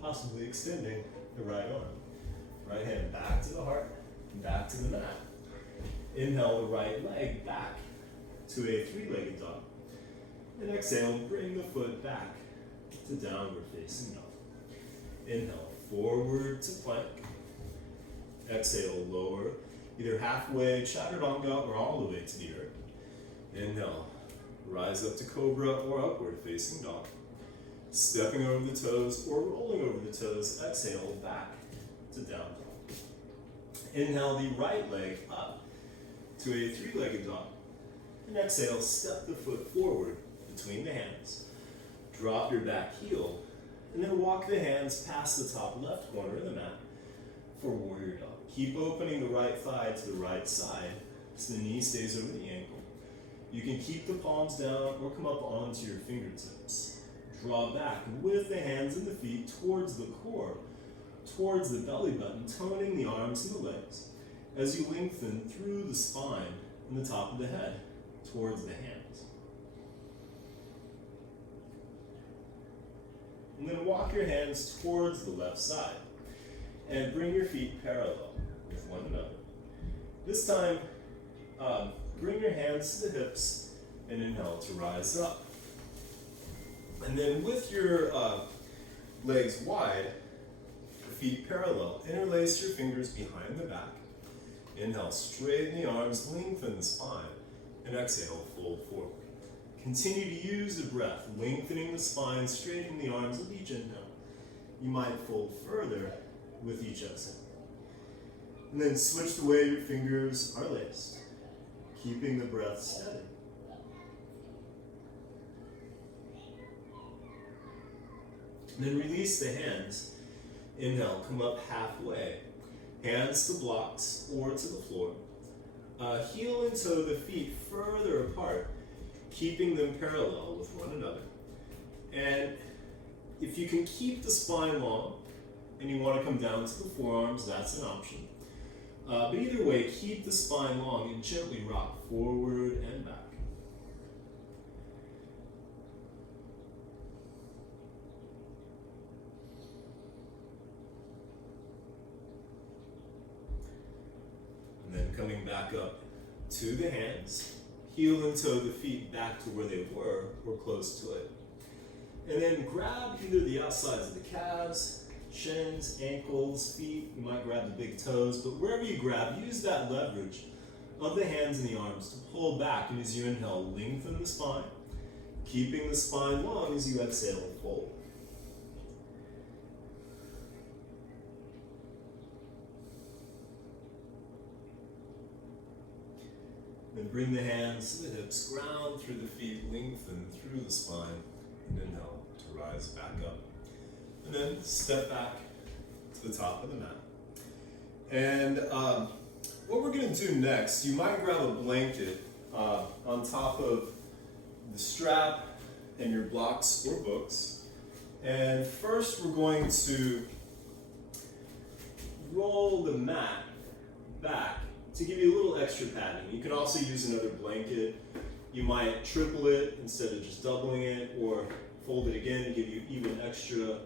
possibly extending the right arm. Right hand back to the heart, back to the mat. Inhale the right leg back to a three-legged dog. And exhale, bring the foot back to downward facing dog. Inhale, forward to plank. Exhale, lower, either halfway, chaturanga, or all the way to the earth. Inhale, Rise up to cobra or upward facing dog. Stepping over the toes or rolling over the toes, exhale back to down dog. Inhale the right leg up to a three-legged dog. And exhale, step the foot forward between the hands. Drop your back heel, and then walk the hands past the top left corner of the mat for warrior dog. Keep opening the right thigh to the right side so the knee stays over the ankle. You can keep the palms down or come up onto your fingertips. Draw back with the hands and the feet towards the core, towards the belly button, toning the arms and the legs as you lengthen through the spine and the top of the head towards the hands. And then walk your hands towards the left side and bring your feet parallel with one another. This time, bring your hands to the hips and inhale to rise up. And then with your legs wide, your feet parallel, interlace your fingers behind the back. Inhale, straighten the arms, lengthen the spine, and exhale, fold forward. Continue to use the breath, lengthening the spine, straightening the arms with each inhale. You might fold further with each exhale. And then switch the way your fingers are laced, keeping the breath steady. And then release the hands. Inhale, come up halfway. Hands to blocks or to the floor. Heel and toe the feet further apart, keeping them parallel with one another. And if you can keep the spine long and you want to come down to the forearms, that's an option. But either way, keep the spine long and gently rock forward and back. And then coming back up to the hands, heel and toe the feet back to where they were or close to it. And then grab either the outsides of the calves, shins, ankles, feet. You might grab the big toes, but wherever you grab, use that leverage of the hands and the arms to pull back. And as you inhale, lengthen the spine, keeping the spine long as you exhale and fold. Then bring the hands to the hips, ground through the feet, lengthen through the spine, and inhale to rise back up. And then step back to the top of the mat. And what we're going to do next, you might grab a blanket on top of the strap and your blocks or books. And first we're going to roll the mat back to give you a little extra padding. You can also use another blanket. You might triple it instead of just doubling it, or fold it again to give you even extra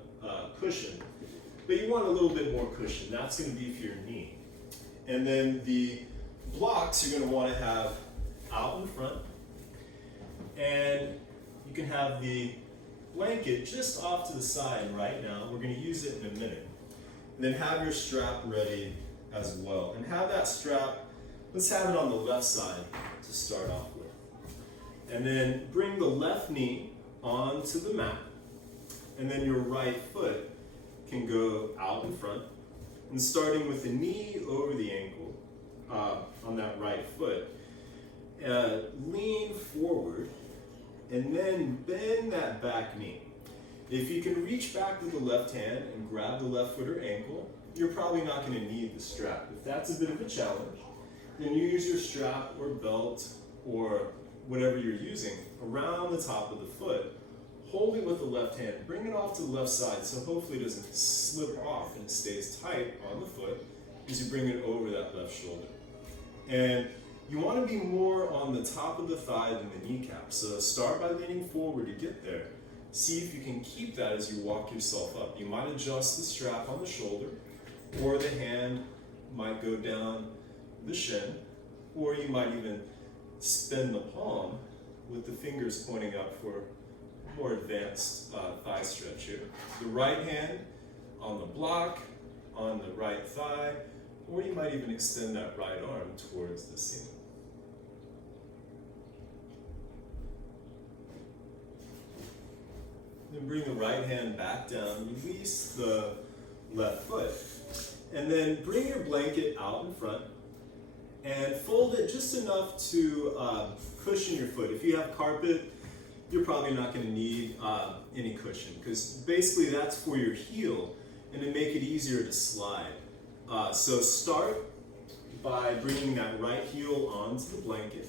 cushion. But you want a little bit more cushion. That's going to be for your knee. And then the blocks you're going to want to have out in front. And you can have the blanket just off to the side right now. We're going to use it in a minute. And then have your strap ready as well. And have that strap, let's have it on the left side to start off with. And then bring the left knee onto the mat. And then your right foot can go out in front. And starting with the knee over the ankle on that right foot, lean forward and then bend that back knee. If you can reach back with the left hand and grab the left foot or ankle, you're probably not going to need the strap. If that's a bit of a challenge, then you use your strap or belt or whatever you're using around the top of the foot. Hold it with the left hand, bring it off to the left side so hopefully it doesn't slip off and it stays tight on the foot as you bring it over that left shoulder. And you want to be more on the top of the thigh than the kneecap. So start by leaning forward to get there. See if you can keep that as you walk yourself up. You might adjust the strap on the shoulder, or the hand might go down the shin, or you might even spin the palm with the fingers pointing up for more advanced thigh stretch here. The right hand on the block, on the right thigh, or you might even extend that right arm towards the ceiling. Then bring the right hand back down, release the left foot. And then bring your blanket out in front and fold it just enough to cushion your foot. If you have carpet, you're probably not going to need any cushion, because basically that's for your heel and to make it easier to slide. So start by bringing that right heel onto the blanket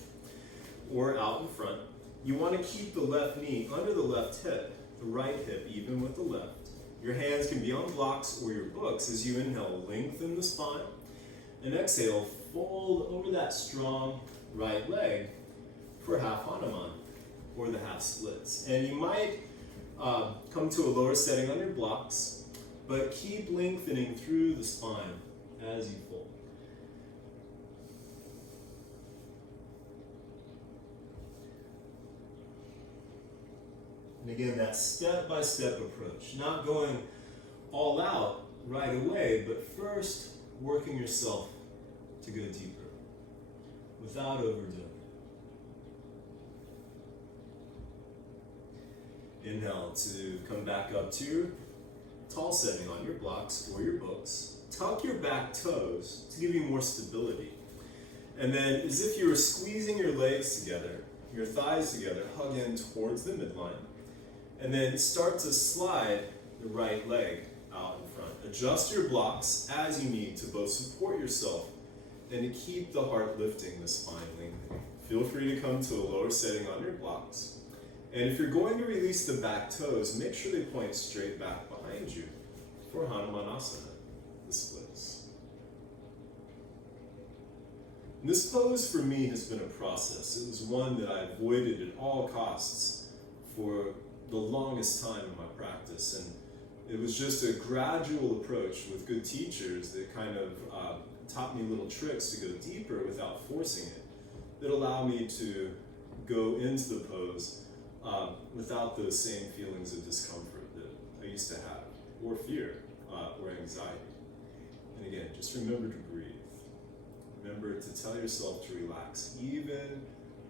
or out in front. You want to keep the left knee under the left hip, the right hip even with the left. Your hands can be on blocks or your books. As you inhale, lengthen the spine, and exhale, fold over that strong right leg for half Hanuman, or the half splits. And you might come to a lower setting on your blocks, but keep lengthening through the spine as you fold. And again, that step-by-step approach, not going all out right away, but first working yourself to go deeper without overdoing it. Inhale to come back up to your tall setting on your blocks or your books. Tuck your back toes to give you more stability. And then, as if you were squeezing your legs together, your thighs together, hug in towards the midline. And then start to slide the right leg out in front. Adjust your blocks as you need to both support yourself and to keep the heart lifting, the spine lengthening. Feel free to come to a lower setting on your blocks. And if you're going to release the back toes, make sure they point straight back behind you for Hanumanasana, the splits. And this pose for me has been a process. It was one that I avoided at all costs for the longest time in my practice, and it was just a gradual approach with good teachers that kind of taught me little tricks to go deeper without forcing it, that allow me to go into the pose without those same feelings of discomfort that I used to have, or fear, or anxiety. And again, just remember to breathe. Remember to tell yourself to relax, even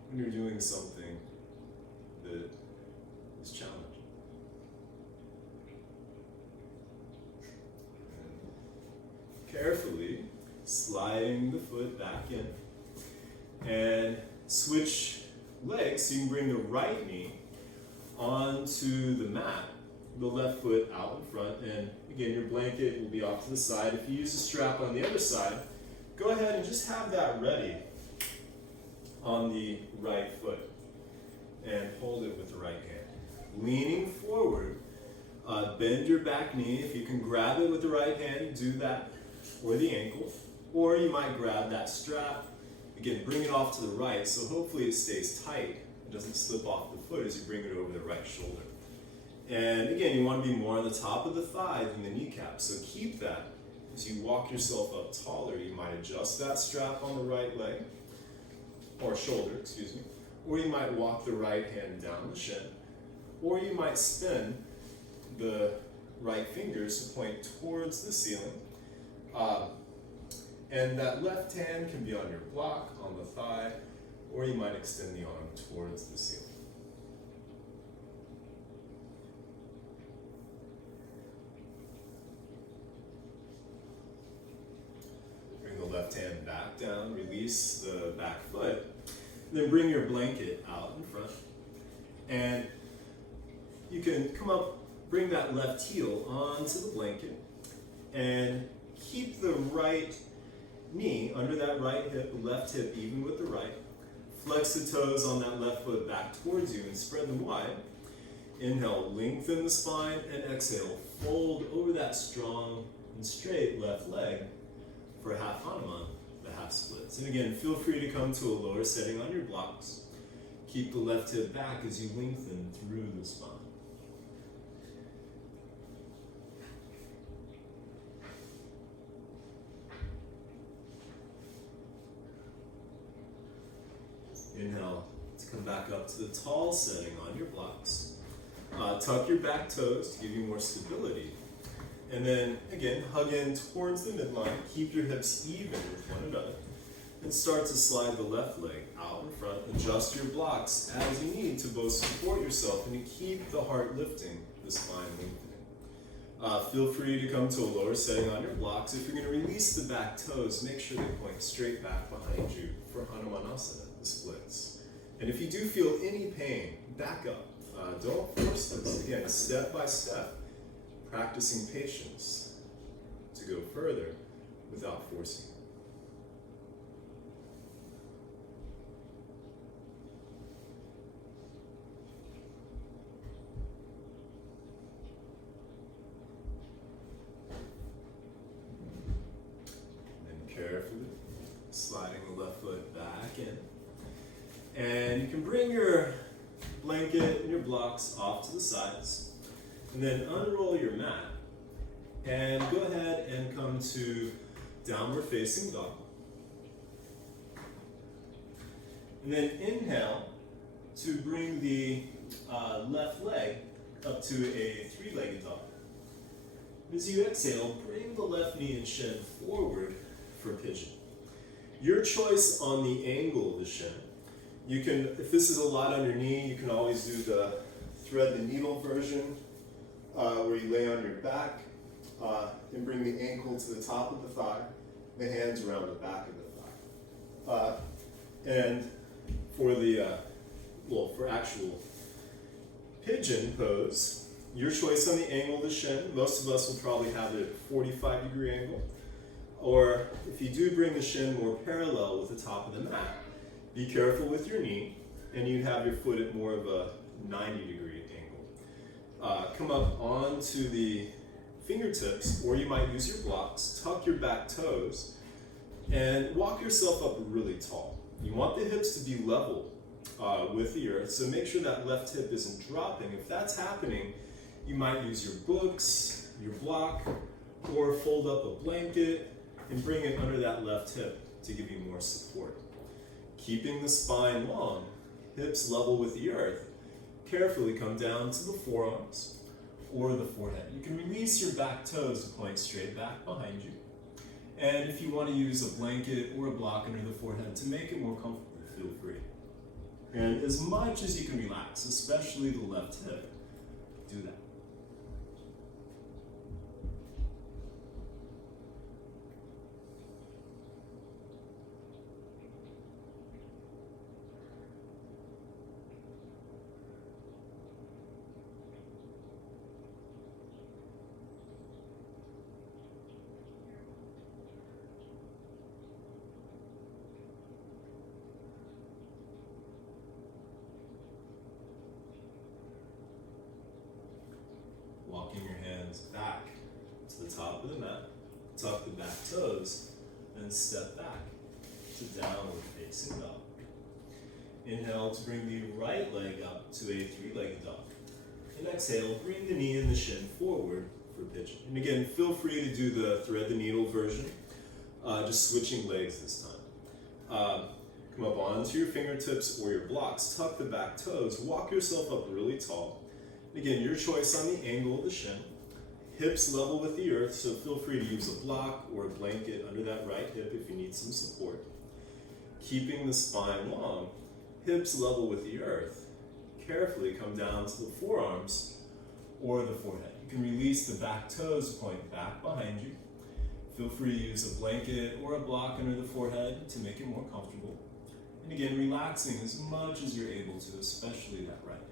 when you're doing something that is challenging. And carefully sliding the foot back in, and switch legs so you can bring the right knee onto the mat, the left foot out in front, and again your blanket will be off to the side. If you use a strap on the other side, go ahead and just have that ready on the right foot and hold it with the right hand. Leaning forward, bend your back knee. If you can grab it with the right hand, do that, or the ankle, or you might grab that strap. Again, bring it off to the right, so hopefully it stays tight. It doesn't slip off the foot as you bring it over the right shoulder. And again, you want to be more on the top of the thigh than the kneecap, so keep that. As you walk yourself up taller, you might adjust that strap on the right leg, or shoulder, excuse me, or you might walk the right hand down the shin, or you might spin the right fingers to point towards the ceiling. And that left hand can be on your block, on the thigh, or you might extend the arm towards the ceiling. Bring the left hand back down, release the back foot, and then bring your blanket out in front. And you can come up, bring that left heel onto the blanket, and keep the right knee under that right hip, the left hip even with the right. Flex the toes on that left foot back towards you and spread them wide. Inhale, lengthen the spine, and exhale, fold over that strong and straight left leg for half Hanuman, the half splits. And again, feel free to come to a lower setting on your blocks. Keep the left hip back as you lengthen through the spine. Inhale to come back up to the tall setting on your blocks. Tuck your back toes to give you more stability. And then, again, hug in towards the midline. Keep your hips even with one another. And start to slide the left leg out in front. Adjust your blocks as you need to both support yourself and to keep the heart lifting, the spine lengthening. Feel free to come to a lower setting on your blocks. If you're going to release the back toes, make sure they point straight back behind you for Hanumanasana, the splits. And if you do feel any pain, back up. Don't force this. Again, step by step, practicing patience to go further without forcing. Carefully sliding the left foot back in. And you can bring your blanket and your blocks off to the sides. And then unroll your mat. And go ahead and come to downward facing dog. And then inhale to bring the left leg up to a three-legged dog. As you exhale, bring the left knee and shin forward for pigeon. Your choice on the angle of the shin. You can, if this is a lot on your knee, you can always do the thread the needle version, where you lay on your back and bring the ankle to the top of the thigh, the hands around the back of the thigh. And for the, for actual pigeon pose, your choice on the angle of the shin. Most of us will probably have it at a 45-degree angle. Or if you do bring the shin more parallel with the top of the mat, be careful with your knee, and you'd have your foot at more of a 90-degree angle. Come up onto the fingertips, or you might use your blocks, tuck your back toes, and walk yourself up really tall. You want the hips to be level with the earth, so make sure that left hip isn't dropping. If that's happening, you might use your books, your block, or fold up a blanket and bring it under that left hip to give you more support. Keeping the spine long, hips level with the earth, carefully come down to the forearms or the forehead. You can release your back toes to point straight back behind you. And if you want to use a blanket or a block under the forehead to make it more comfortable, feel free. And as much as you can relax, especially the left hip, do that. Walking your hands back to the top of the mat, tuck the back toes, and step back to downward facing dog. Inhale to bring the right leg up to a three-legged dog. And exhale, bring the knee and the shin forward for pigeon. And again, feel free to do the thread the needle version, just switching legs this time. Come up onto your fingertips or your blocks, tuck the back toes, walk yourself up really tall. Again, your choice on the angle of the shin. Hips level with the earth, so feel free to use a block or a blanket under that right hip if you need some support. Keeping the spine long, hips level with the earth. Carefully come down to the forearms or the forehead. You can release the back toes, point back behind you. Feel free to use a blanket or a block under the forehead to make it more comfortable. And again, relaxing as much as you're able to, especially that right hip.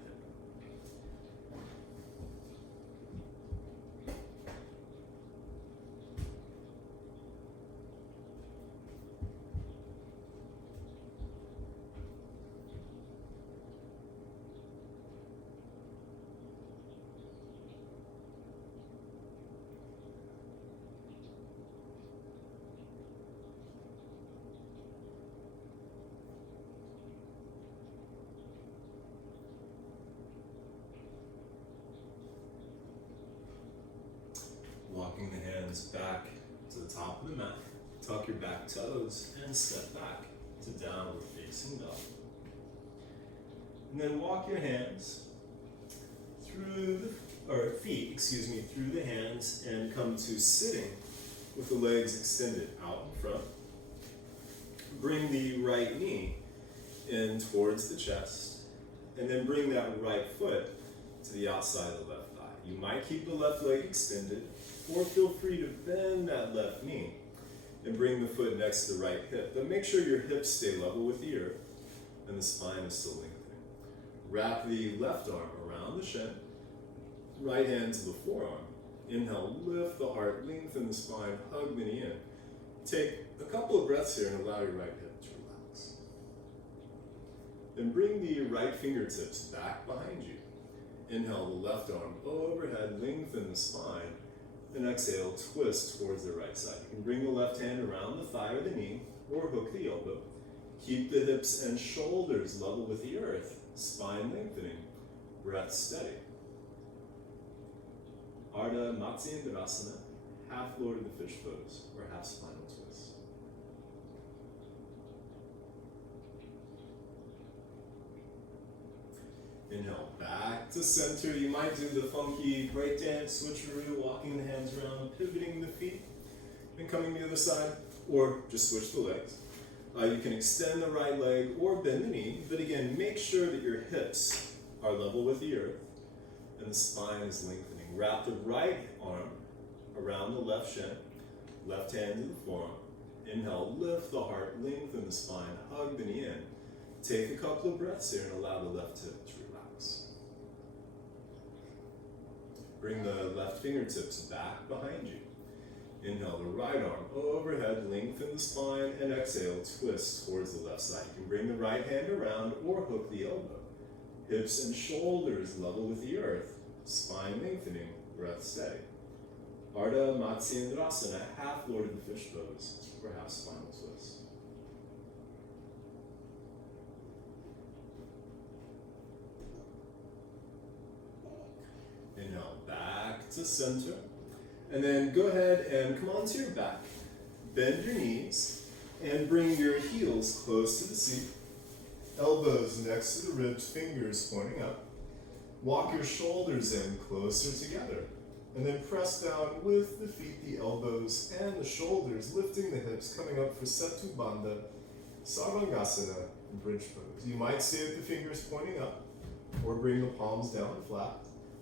Walking the hands back to the top of the mat, tuck your back toes, and step back to downward facing dog. And then walk your hands through through the hands and come to sitting with the legs extended out in front. Bring the right knee in towards the chest, and then bring that right foot to the outside of the left thigh. You might keep the left leg extended, or feel free to bend that left knee and bring the foot next to the right hip. But make sure your hips stay level with the earth and the spine is still lengthening. Wrap the left arm around the shin, right hand to the forearm. Inhale, lift the heart, lengthen the spine, hug the knee in. Take a couple of breaths here and allow your right hip to relax. Then bring the right fingertips back behind you. Inhale the left arm overhead, lengthen the spine, and exhale, twist towards the right side. You can bring the left hand around the thigh or the knee, or hook the elbow. Keep the hips and shoulders level with the earth, spine lengthening, breath steady. Ardha Matsyendrasana, half Lord of the Fish pose, or half spinal twist. Inhale, back to center. You might do the funky breakdance switcheroo, walking the hands around, pivoting the feet, and coming to the other side, or just switch the legs. You can extend the right leg or bend the knee, but again, make sure that your hips are level with the earth and the spine is lengthening. Wrap the right arm around the left shin, left hand to the forearm. Inhale, lift the heart, lengthen the spine, hug the knee in. Take a couple of breaths here and allow the left hip to relax. Bring the left fingertips back behind you. Inhale the right arm overhead, lengthen the spine, and exhale, twist towards the left side. You can bring the right hand around or hook the elbow. Hips and shoulders level with the earth, spine lengthening, breath steady. Ardha Matsyendrasana, half Lord of the Fish pose, or half spinal twist. Inhale, back to center. And then go ahead and come onto your back. Bend your knees and bring your heels close to the seat. Elbows next to the ribs, fingers pointing up. Walk your shoulders in closer together. And then press down with the feet, the elbows, and the shoulders, lifting the hips, coming up for Setu Bandha, Sarvangasana, and bridge pose. You might stay with the fingers pointing up, or bring the palms down flat,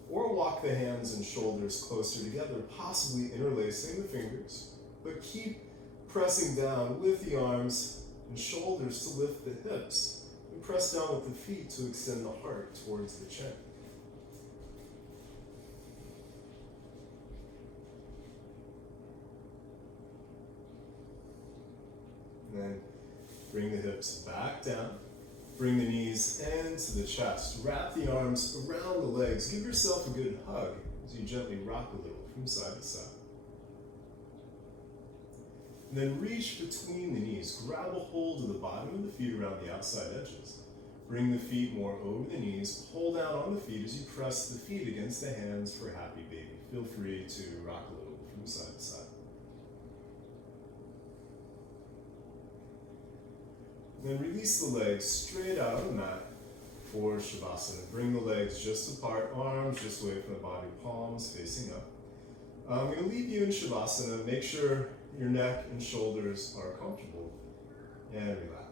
or walk the hands and shoulders closer together, possibly interlacing the fingers, but keep pressing down with the arms and shoulders to lift the hips, and press down with the feet to extend the heart towards the chin. And then bring the hips back down. Bring the knees into the chest. Wrap the arms around the legs. Give yourself a good hug as you gently rock a little from side to side. And then reach between the knees. Grab a hold of the bottom of the feet around the outside edges. Bring the feet more over the knees. Pull down on the feet as you press the feet against the hands for happy baby. Feel free to rock a little from side to side. Then release the legs straight out on the mat for Shavasana. Bring the legs just apart, arms just away from the body, palms facing up. I'm going to leave you in Shavasana. Make sure your neck and shoulders are comfortable and relaxed.